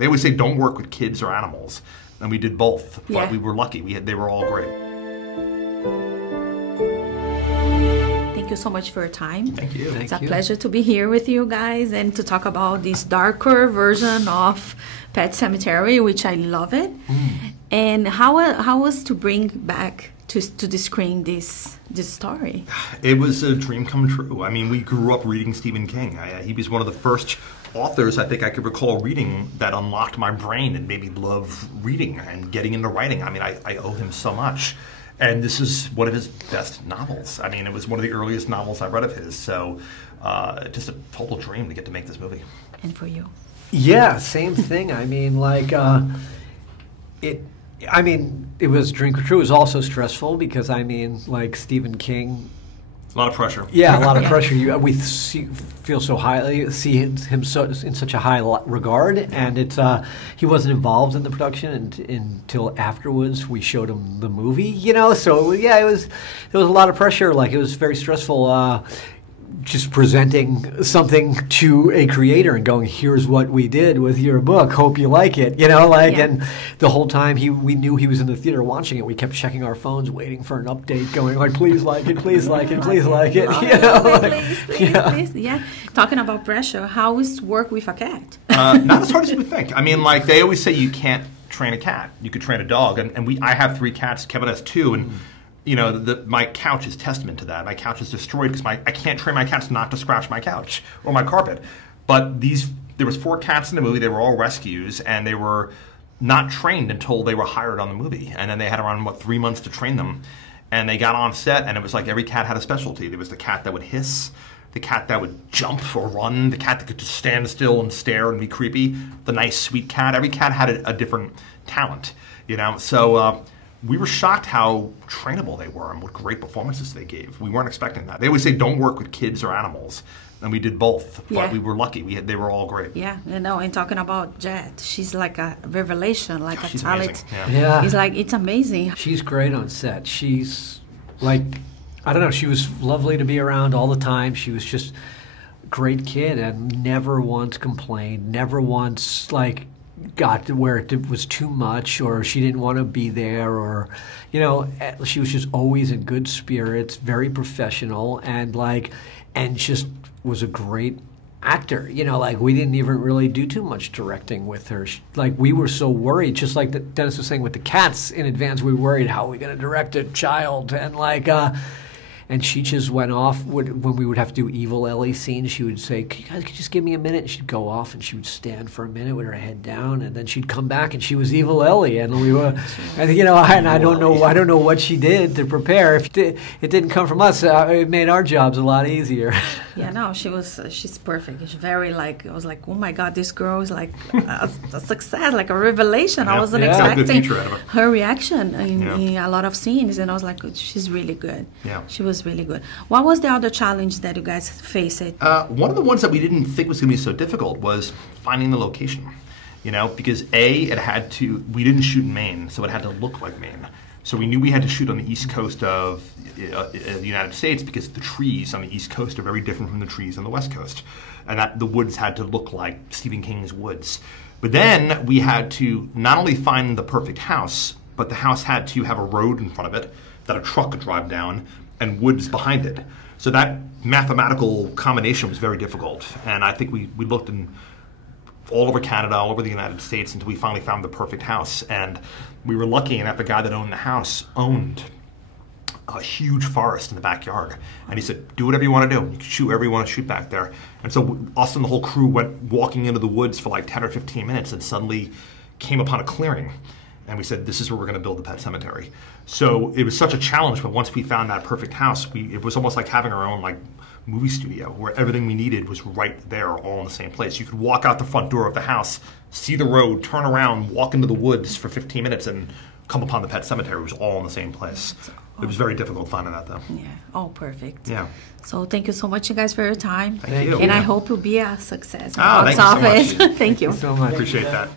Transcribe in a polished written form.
They always say don't work with kids or animals, and we did both. But Yeah. we were lucky. They were all great. Thank you so much for your time. Thank you. It's a pleasure to be here with you guys and to talk about this darker version of Pet Sematary, which I love it. And how was to bring back to the screen this story? It was a dream come true. I mean, we grew up reading Stephen King. He was one of the first authors I think I could recall reading that unlocked my brain and made me love reading and getting into writing. I mean, I owe him so much. And this is one of his best novels. I mean, it was one of the earliest novels I read of his. So just a total dream to get to make this movie. And for you? Yeah, same thing. I mean, like, it was dream come true. It was also stressful because, I mean, like Stephen King. A lot of pressure. Yeah, a lot of pressure. We feel so highly, see him so, in such a high regard, and it's he wasn't involved in the production until afterwards we showed him the movie. You know, so yeah, there was a lot of pressure. Like it was very stressful. Just presenting something to a creator and going, here's what we did with your book, hope you like it, you know, like, and the whole time we knew he was in the theater watching it, we kept checking our phones, waiting for an update, going like, please like it, please like it, please like it, you know, please, yeah. Talking about pressure, how is work with a cat? Not as hard as you would think. I mean, like, they always say you can't train a cat, you could train a dog, and I have 3 cats, Kevin has 2, and you know, my couch is testament to that. My couch is destroyed because I can't train my cats not to scratch my couch or my carpet. But there was 4 cats in the movie. They were all rescues, and they were not trained until they were hired on the movie. And then they had around, 3 months to train them. And they got on set, and it was like every cat had a specialty. There was the cat that would hiss, the cat that would jump or run, the cat that could just stand still and stare and be creepy, the nice, sweet cat. Every cat had a different talent, you know. So we were shocked how trainable they were and what great performances they gave. We weren't expecting that. They always say don't work with kids or animals, and we did both. But we were lucky. They were all great. Yeah, you know, and talking about Jet, she's like a revelation, like a talent. Yeah. It's like, it's amazing. She's great on set. She's like, I don't know, she was lovely to be around all the time. She was just a great kid and never once complained, never once, like, got to where it was too much or she didn't want to be there, or, you know, she was just always in good spirits, very professional, and just was a great actor. You know, like, we didn't even really do too much directing with her. Like, we were so worried, just like Dennis was saying with the cats in advance, we were worried, how are we going to direct a child? And like, and she just went off. When we would have to do Evil Ellie scenes, she would say, "You guys could just give me a minute." And she'd go off and she would stand for a minute with her head down, and then she'd come back and she was Evil Ellie. And we were, and you know, and I don't know what she did to prepare. If it didn't come from us, it made our jobs a lot easier. Yeah, no, she's perfect. She's very, like, I was like, oh my God, this girl is like a success, like a revelation. I wasn't expecting her reaction in a lot of scenes, and I was like, she's really good. Yeah, she was really good. What was the other challenge that you guys faced? One of the ones that we didn't think was going to be so difficult was finding the location. You know, because we didn't shoot in Maine, so it had to look like Maine. So we knew we had to shoot on the east coast of the United States because the trees on the east coast are very different from the trees on the west coast. And that the woods had to look like Stephen King's woods. But then we had to not only find the perfect house, but the house had to have a road in front of it that a truck could drive down and woods behind it. So that mathematical combination was very difficult. And I think we looked in all over Canada, all over the United States, until we finally found the perfect house. And we were lucky in that the guy that owned the house owned a huge forest in the backyard. And he said, do whatever you want to do. You can shoot wherever you want to shoot back there. And so us and the whole crew went walking into the woods for like 10 or 15 minutes and suddenly came upon a clearing. And we said, this is where we're going to build the Pet Sematary. So it was such a challenge, but once we found that perfect house, it was almost like having our own, like, movie studio where everything we needed was right there, all in the same place. You could walk out the front door of the house, see the road, turn around, walk into the woods for 15 minutes, and come upon the Pet Sematary. It was all in the same place. It was very difficult finding that, though. Yeah, oh, perfect. Yeah. So thank you so much, you guys, for your time. Thank you. And I hope you'll be a success. Thank you so much. Thank you. Thank you so much. Appreciate that.